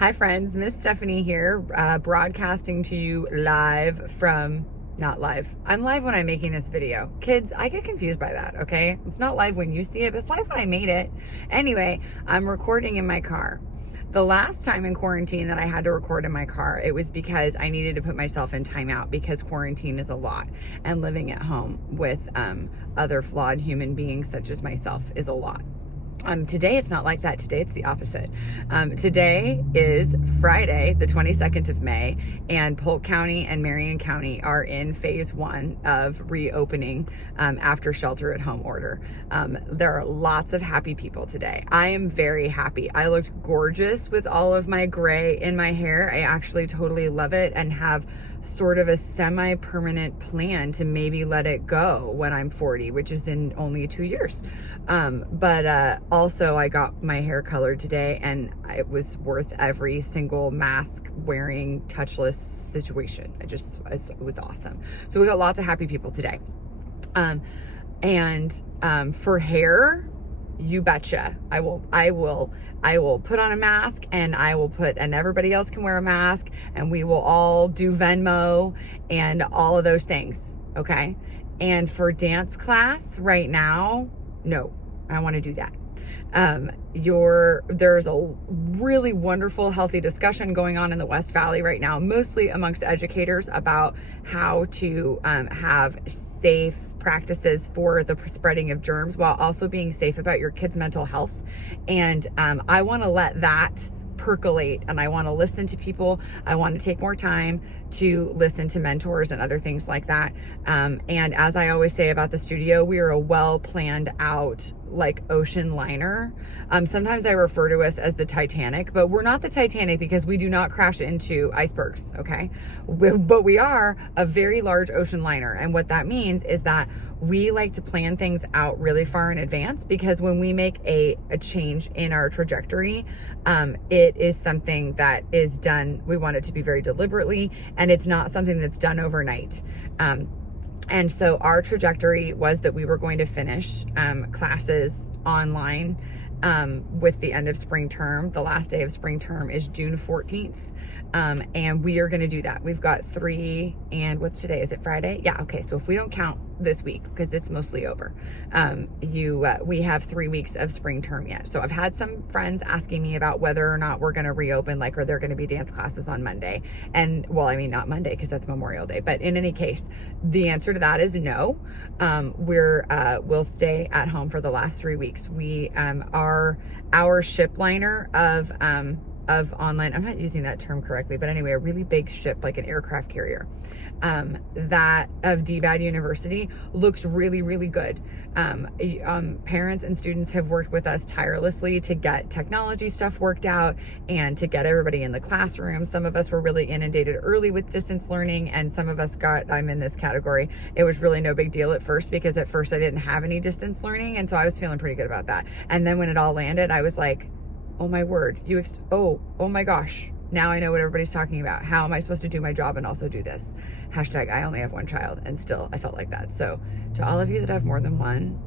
Hi friends, Miss Stephanie here, broadcasting to you live from, not live. I'm live when I'm making this video. Kids, I get confused by that, okay? It's not live when you see it, but it's live when I made it. Anyway, I'm recording in my car. The last time in quarantine that I had to record in my car, it was because I needed to put myself in timeout because quarantine is a lot and living at home with other flawed human beings such as myself is a lot. Today it's not like that. Today it's the opposite. Today is Friday, the 22nd of May, and Polk County and Marion County are in phase 1 of reopening after shelter at home order. There are lots of happy people today. I am very happy. I looked gorgeous with all of my gray in my hair. I actually totally love it and have sort of a semi-permanent plan to maybe let it go when I'm 40, which is in only 2 years. But also I got my hair colored today and it was worth every single mask wearing touchless situation. It was awesome. So we got lots of happy people today. For hair, you betcha. I will put on a mask and and everybody else can wear a mask and we will all do Venmo and all of those things. Okay. And for dance class right now, no, I don't want to do that. There's a really wonderful, healthy discussion going on in the West Valley right now, mostly amongst educators about how to have safe practices for the spreading of germs while also being safe about your kids' mental health. And I want to let that percolate and I want to listen to people. I want to take more time to listen to mentors and other things like that. And as I always say about the studio, we are a well planned out like ocean liner. Sometimes I refer to us as the Titanic, but we're not the Titanic because we do not crash into icebergs, okay? But we are a very large ocean liner. And what that means is that we like to plan things out really far in advance because when we make a change in our trajectory, it is something that is done, we want it to be very deliberately, and it's not something that's done overnight. And so our trajectory was that we were going to finish classes online with the end of spring term. The last day of spring term is June 14th. And we are going to do that. We've got 3, and what's today? Is it Friday? Yeah. Okay. So if we don't count this week, because it's mostly over, we have 3 weeks of spring term yet. So I've had some friends asking me about whether or not we're going to reopen, like, are there going to be dance classes on Monday? And well, I mean, not Monday because that's Memorial Day, but in any case, the answer to that is no. We'll stay at home for the last 3 weeks. We, our ship liner of online, I'm not using that term correctly, but anyway, a really big ship, like an aircraft carrier, that of DBAD University looks really, really good. Parents and students have worked with us tirelessly to get technology stuff worked out and to get everybody in the classroom. Some of us were really inundated early with distance learning, and some of us I'm in this category. It was really no big deal at first because at first I didn't have any distance learning, and so I was feeling pretty good about that. And then when it all landed, I was like, oh my word, oh my gosh, now I know what everybody's talking about. How am I supposed to do my job and also do this? Hashtag I only have one child, and still I felt like that. So to all of you that have more than one,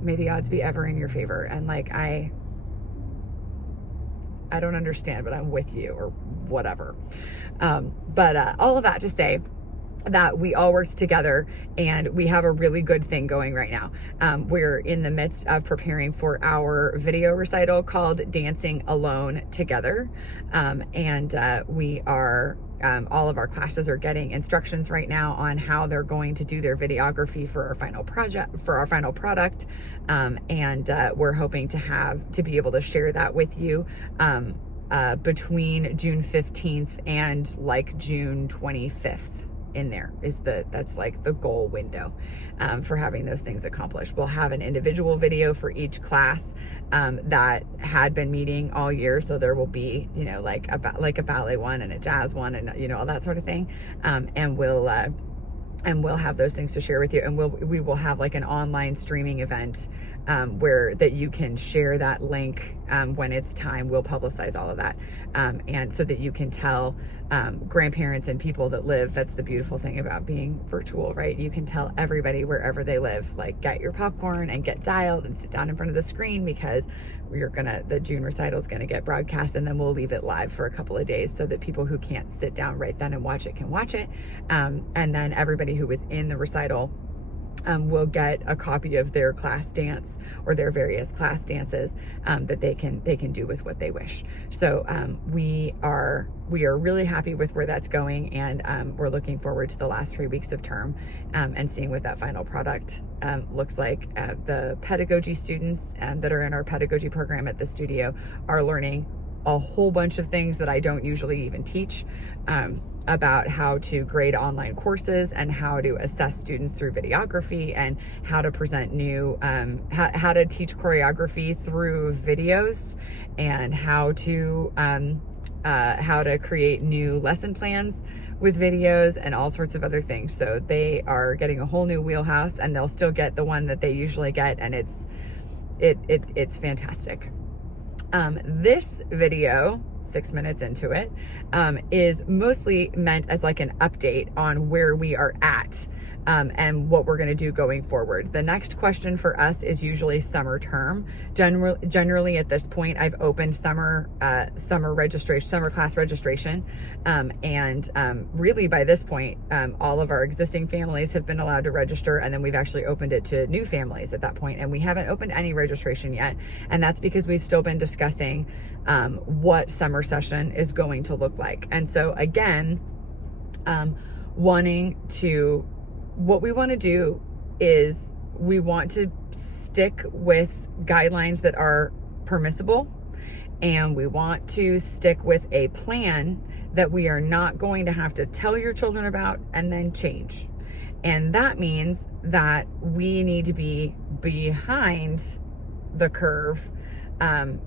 may the odds be ever in your favor. And like, I don't understand, but I'm with you or whatever. But all of that to say that we all worked together and we have a really good thing going right now. We're in the midst of preparing for our video recital called Dancing Alone Together. We are, all of our classes are getting instructions right now on how they're going to do their videography for our final product. We're hoping to be able to share that with you, between June 15th and like June 25th. In there that's like the goal window for having those things accomplished. We'll have an individual video for each class that had been meeting all year, so there will be, you know, like a ballet one and a jazz one and, you know, all that sort of thing, and we'll have those things to share with you, and we will have like an online streaming event that you can share that link when it's time, we'll publicize all of that. And so that you can tell grandparents and people that live, that's the beautiful thing about being virtual, right? You can tell everybody wherever they live, like, get your popcorn and get dialed and sit down in front of the screen, because the June recital is gonna get broadcast, and then we'll leave it live for a couple of days so that people who can't sit down right then and watch it can watch it. And then everybody who was in the recital will get a copy of their class dance or their various class dances that they can do with what they wish. So we are really happy with where that's going, and we're looking forward to the last 3 weeks of term and seeing what that final product looks like. The pedagogy students that are in our pedagogy program at the studio are learning a whole bunch of things that I don't usually even teach, about how to grade online courses and how to assess students through videography, and how to present new, how to teach choreography through videos, and how to create new lesson plans with videos and all sorts of other things. So they are getting a whole new wheelhouse, and they'll still get the one that they usually get, and it's fantastic. This video, 6 minutes into it, is mostly meant as like an update on where we are at, and what we're going to do going forward. The next question for us is usually summer term. Generally at this point, I've opened summer class registration, and really by this point, all of our existing families have been allowed to register, and then we've actually opened it to new families at that point, and we haven't opened any registration yet, and that's because we've still been discussing what summer session is going to look like. And so again, what we want to do is we want to stick with guidelines that are permissible, and we want to stick with a plan that we are not going to have to tell your children about and then change. And that means that we need to be behind the curve,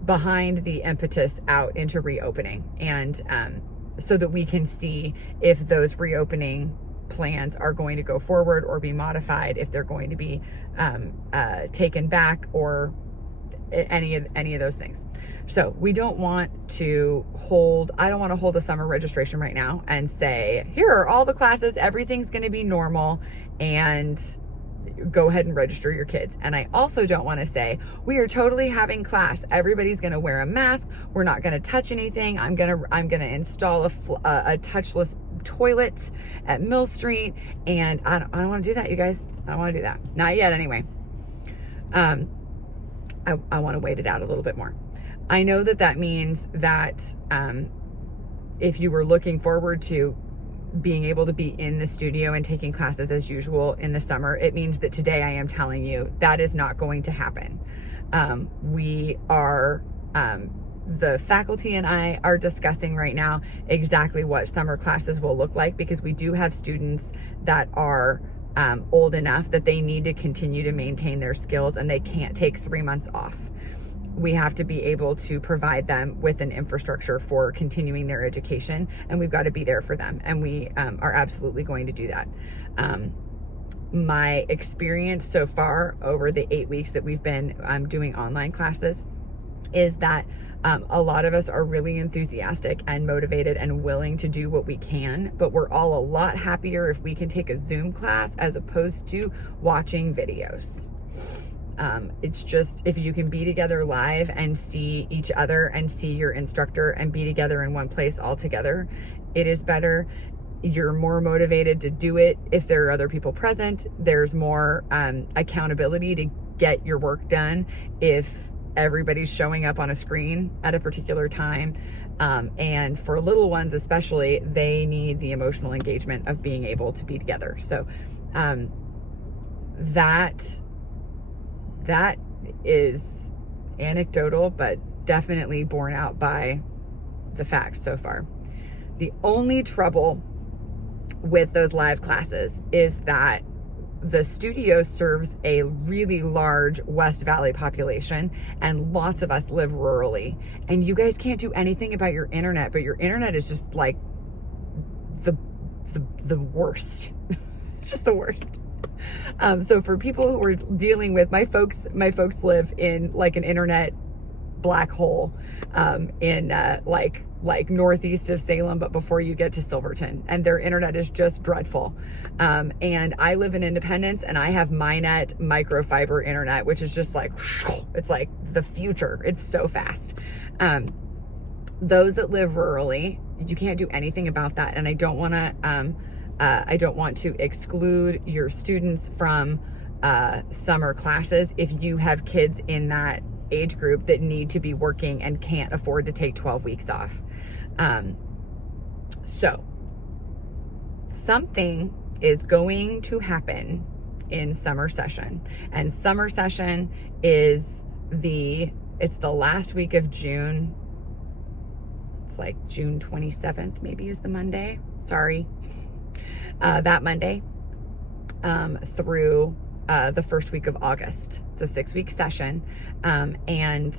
behind the impetus out into reopening, and so that we can see if those reopening plans are going to go forward or be modified, if they're going to be taken back, or any of those things. So we don't want to hold a summer registration right now and say, here are all the classes, everything's going to be normal, and go ahead and register your kids. And I also don't want to say, we are totally having class, everybody's going to wear a mask, we're not going to touch anything, I'm going to install a touchless toilet at Mill Street, and I don't want to do that, you guys. I don't want to do that, not yet anyway. I want to wait it out a little bit more. I know that means that if you were looking forward to being able to be in the studio and taking classes as usual in the summer, it means that today I am telling you that is not going to happen. The faculty and I are discussing right now exactly what summer classes will look like, because we do have students that are old enough that they need to continue to maintain their skills, and they can't take 3 months off. We have to be able to provide them with an infrastructure for continuing their education, and we've got to be there for them, and we are absolutely going to do that. My experience so far over the 8 weeks that we've been doing online classes is that a lot of us are really enthusiastic and motivated and willing to do what we can, but we're all a lot happier if we can take a Zoom class as opposed to watching videos. It's just, if you can be together live and see each other and see your instructor and be together in one place all together, it is better. You're more motivated to do it if there are other people present. There's more accountability to get your work done if everybody's showing up on a screen at a particular time. And for little ones especially, they need the emotional engagement of being able to be together. So that is anecdotal, but definitely borne out by the facts so far. The only trouble with those live classes is that the studio serves a really large West Valley population, and lots of us live rurally, and you guys can't do anything about your internet, but your internet is just like the worst. It's just the worst. So for people who are dealing with, my folks live in like an internet black hole in like northeast of Salem, but before you get to Silverton, and their internet is just dreadful. And I live in Independence, and I have MyNet microfiber internet, which is just like, it's like the future. It's so fast. Those that live rurally, you can't do anything about that. And I don't want to exclude your students from summer classes if you have kids in that age group that need to be working and can't afford to take 12 weeks off. So something is going to happen in summer session, and summer session is it's the last week of June. It's like June 27th, maybe is the Monday. Sorry. That Monday, through the first week of August. It's a 6-week session. And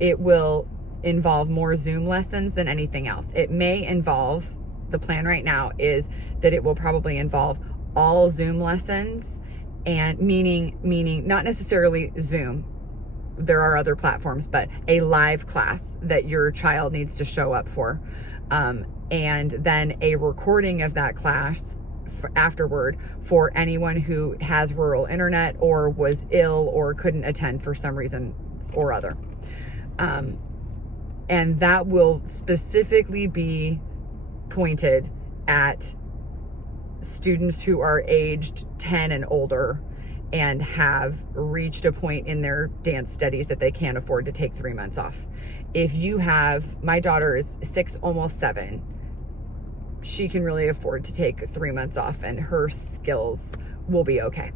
it will involve more Zoom lessons than anything else. It may involve, the plan right now is that it will probably involve all Zoom lessons, and meaning not necessarily Zoom. There are other platforms, but a live class that your child needs to show up for. And then a recording of that class afterward for anyone who has rural internet or was ill or couldn't attend for some reason or other. And that will specifically be pointed at students who are aged 10 and older and have reached a point in their dance studies that they can't afford to take 3 months off. If you have, my daughter is 6, almost 7, she can really afford to take 3 months off, and her skills will be okay.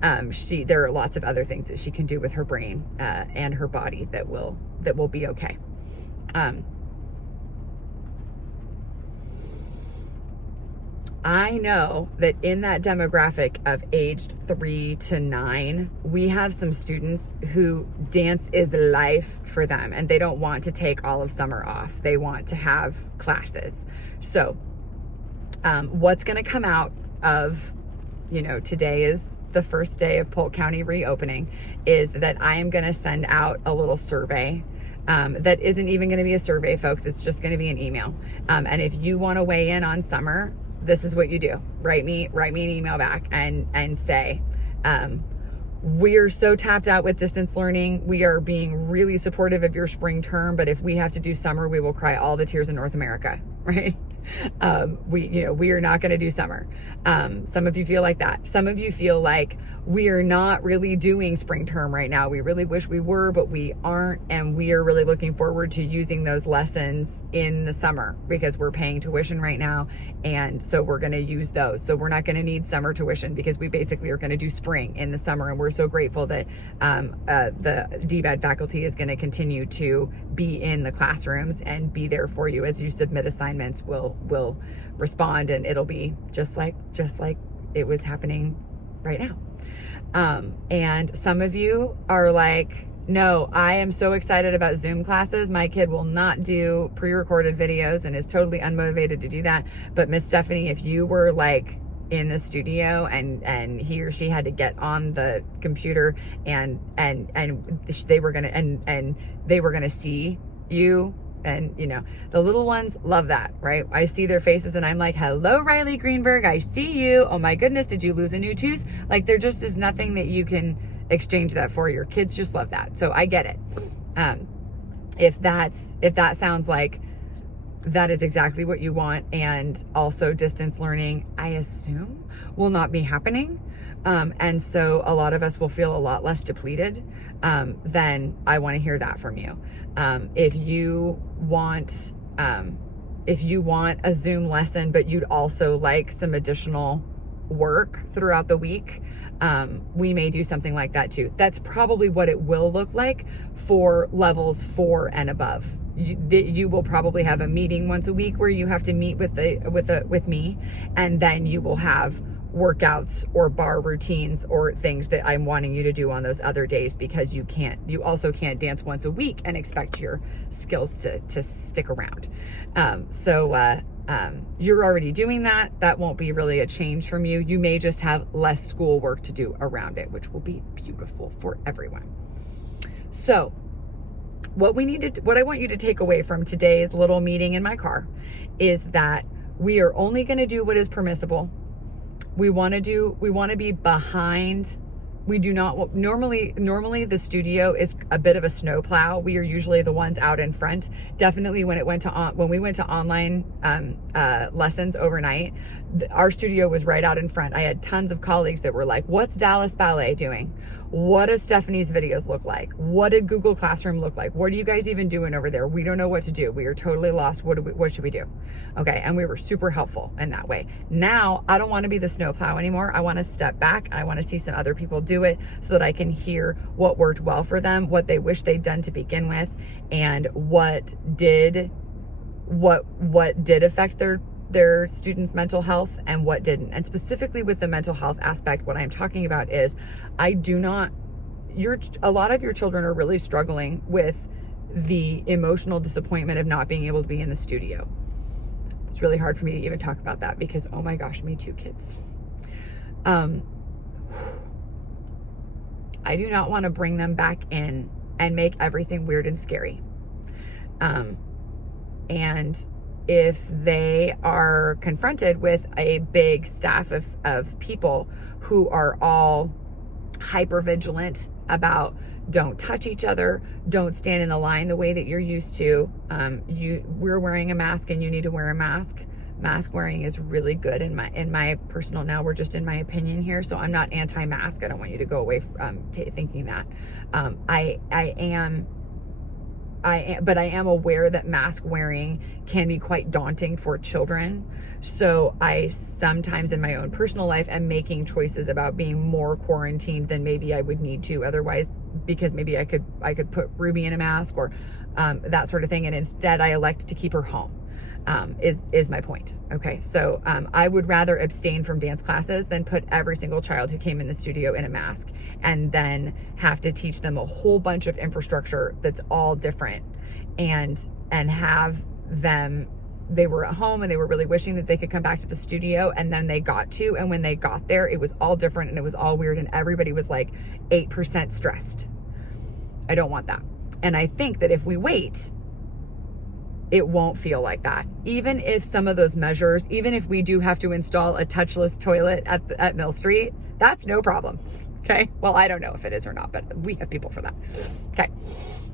There are lots of other things that she can do with her brain and her body that will be okay. I know that in that demographic of aged 3 to 9, we have some students who dance is life for them, and they don't want to take all of summer off. They want to have classes. So what's going to come out of, today is the first day of Polk County reopening, is that I am going to send out a little survey. That isn't even going to be a survey, folks. It's just going to be an email. And if you want to weigh in on summer, this is what you do. Write me an email back and say, we're so tapped out with distance learning. We are being really supportive of your spring term, but if we have to do summer, we will cry all the tears in North America, right? We are not going to do summer. Some of you feel like that. Some of you feel like we are not really doing spring term right now. We really wish we were, but we aren't. And we are really looking forward to using those lessons in the summer because we're paying tuition right now. And so we're going to use those. So we're not going to need summer tuition because we basically are going to do spring in the summer. And we're so grateful that the DBED faculty is going to continue to be in the classrooms and be there for you as you submit assignments. We'll respond, and it'll be just like it was happening right now. And some of you are like, no, I am so excited about Zoom classes. My kid will not do pre-recorded videos and is totally unmotivated to do that. But Miss Stephanie, if you were like in the studio and he or she had to get on the computer and they were gonna see you, and the little ones love that, right? I see their faces and I'm like, hello, Riley Greenberg, I see you. Oh my goodness, did you lose a new tooth? Like, there just is nothing that you can exchange that for. Your kids just love that. So I get it. If that sounds like that is exactly what you want, and also distance learning, I assume, will not be happening. And so a lot of us will feel a lot less depleted. Then I want to hear that from you. If you want a Zoom lesson, but you'd also like some additional work throughout the week, we may do something like that too. That's probably what it will look like for levels 4 and above. You will probably have a meeting once a week where you have to meet with me, and then you will have workouts or bar routines or things that I'm wanting you to do on those other days, because you also can't dance once a week and expect your skills to stick around. You're already doing that. That won't be really a change from you. You may just have less school work to do around it, which will be beautiful for everyone. So what I want you to take away from today's little meeting in my car is that we are only going to do what is permissible. We want to be behind. We do not normally the studio is a bit of a snowplow. We are usually the ones out in front. Definitely when we went to online lessons overnight, our studio was right out in front. I had tons of colleagues that were like, "What's Dallas Ballet doing? What does Stephanie's videos look like? What did Google Classroom look like? What are you guys even doing over there? We don't know what to do. We are totally lost. What should we do?" Okay, and we were super helpful in that way. Now, I don't want to be the snowplow anymore. I want to step back. I want to see some other people do it so that I can hear what worked well for them, what they wish they'd done to begin with, and what did affect their students' mental health and what didn't. And specifically with the mental health aspect, what I'm talking about is a lot of your children are really struggling with the emotional disappointment of not being able to be in the studio. It's really hard for me to even talk about that because, oh my gosh, me too, kids. I do not want to bring them back in and make everything weird and scary. And if they are confronted with a big staff of people who are all hyper vigilant about don't touch each other, don't stand in the line the way that you're used to, we're wearing a mask and you need to wear a mask. Mask wearing is really good in my personal, now we're just in my opinion here, so I'm not anti-mask. I don't want you to go away from thinking that. But I am aware that mask wearing can be quite daunting for children. So I sometimes in my own personal life am making choices about being more quarantined than maybe I would need to otherwise, because maybe I could put Ruby in a mask or that sort of thing. And instead I elect to keep her home. Is my point. Okay. So, I would rather abstain from dance classes than put every single child who came in the studio in a mask and then have to teach them a whole bunch of infrastructure that's all different and have them, they were at home and they were really wishing that they could come back to the studio, and then they got to, and when they got there, it was all different and it was all weird and everybody was like 8% stressed. I don't want that. And I think that if we wait, it won't feel like that. Even if some of those measures, even if we do have to install a touchless toilet at Mill Street, that's no problem. Okay. Well, I don't know if it is or not, but we have people for that. Okay.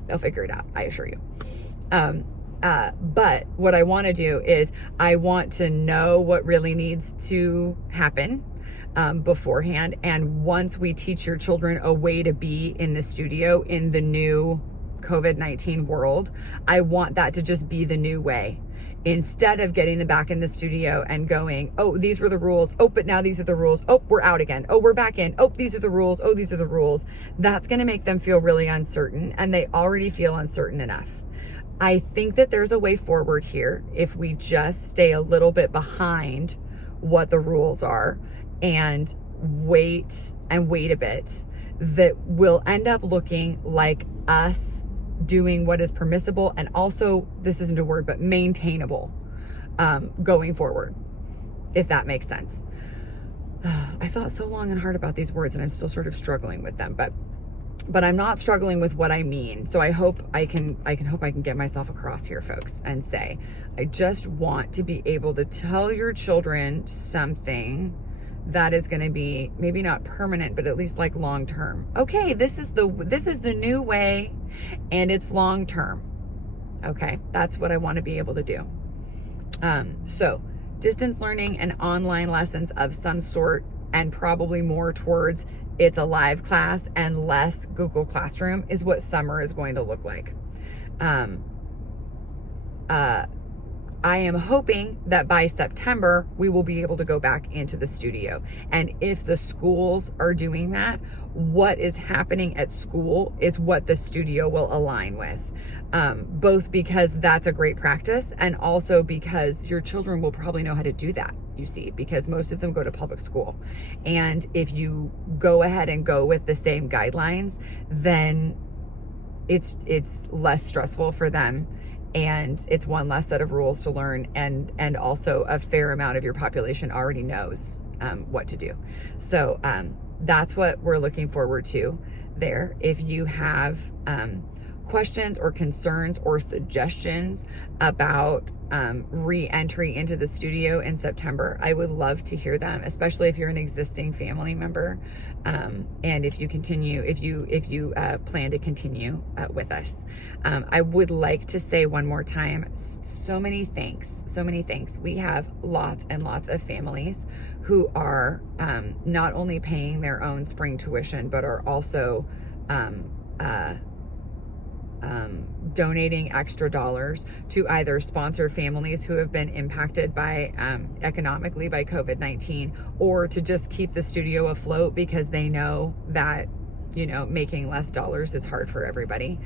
They'll figure it out. I assure you. But what I want to do is I want to know what really needs to happen beforehand. And once we teach your children a way to be in the studio in the new COVID-19 world, I want that to just be the new way. Instead of getting them back in the studio and going, oh, these were the rules. Oh, but now these are the rules. Oh, we're out again. Oh, we're back in. Oh, these are the rules. Oh, these are the rules. That's going to make them feel really uncertain, and they already feel uncertain enough. I think that there's a way forward here if we just stay a little bit behind what the rules are and wait a bit, that will end up looking like us doing what is permissible and also, this isn't a word, but maintainable going forward, if that makes sense. I thought so long and hard about these words and I'm still sort of struggling with them, but I'm not struggling with what I mean. So I hope I can get myself across here, folks, and say, I just want to be able to tell your children something that is going to be maybe not permanent, but at least like long term. Okay, this is the new way and it's long term. Okay, that's what I want to be able to do. So distance learning and online lessons of some sort, and probably more towards it's a live class and less Google Classroom, is what summer is going to look like. I am hoping that by September, we will be able to go back into the studio. And if the schools are doing that, what is happening at school is what the studio will align with. Both because that's a great practice and also because your children will probably know how to do that, you see, because most of them go to public school. And if you go ahead and go with the same guidelines, then it's less stressful for them. And it's one less set of rules to learn, and also a fair amount of your population already knows what to do. So that's what we're looking forward to there. If you have questions or concerns or suggestions about re-entry into the studio in September, I would love to hear them, especially if you're an existing family member, and if you plan to continue with us. I would like to say one more time, so many thanks. We have lots and lots of families who are not only paying their own spring tuition, but are also donating extra dollars to either sponsor families who have been impacted by economically by COVID-19, or to just keep the studio afloat because they know that, you know, making less dollars is hard for everybody.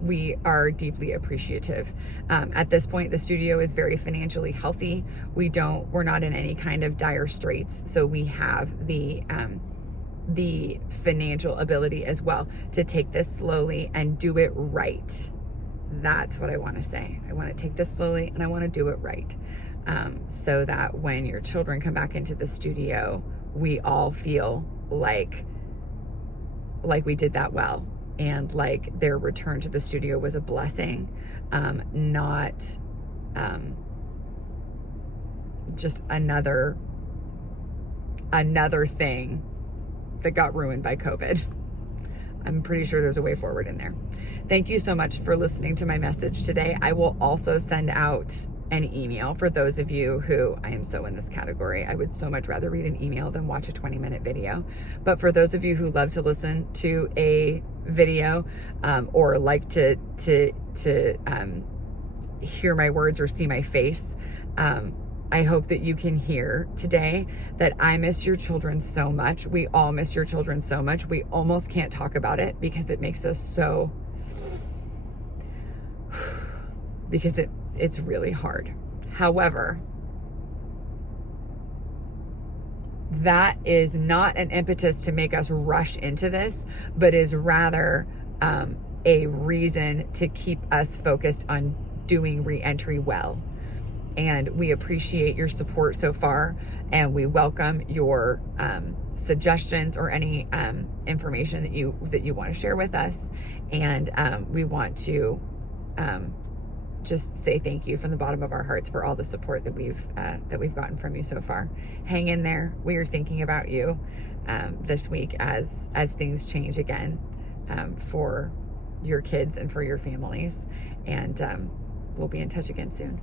We are deeply appreciative. At this point, the studio is very financially healthy. We're not in any kind of dire straits, so we have the financial ability as well to take this slowly and do it right. That's what I want to say. I want to take this slowly and I want to do it right, so that when your children come back into the studio, we all feel like we did that well, and like their return to the studio was a blessing, not just another thing that got ruined by COVID. I'm pretty sure there's a way forward in there. Thank you so much for listening to my message today. I will also send out an email for those of you who, I am so in this category, I would so much rather read an email than watch a 20-minute video. But for those of you who love to listen to a video, or like to hear my words or see my face, I hope that you can hear today that I miss your children so much. We all miss your children so much. We almost can't talk about it because it makes us so, because it's really hard. However, that is not an impetus to make us rush into this, but is rather a reason to keep us focused on doing re-entry well. And we appreciate your support so far, and we welcome your suggestions or any information that you want to share with us. And we want to just say thank you from the bottom of our hearts for all the support that we've gotten from you so far. Hang in there. We are thinking about you this week as things change again for your kids and for your families. And we'll be in touch again soon.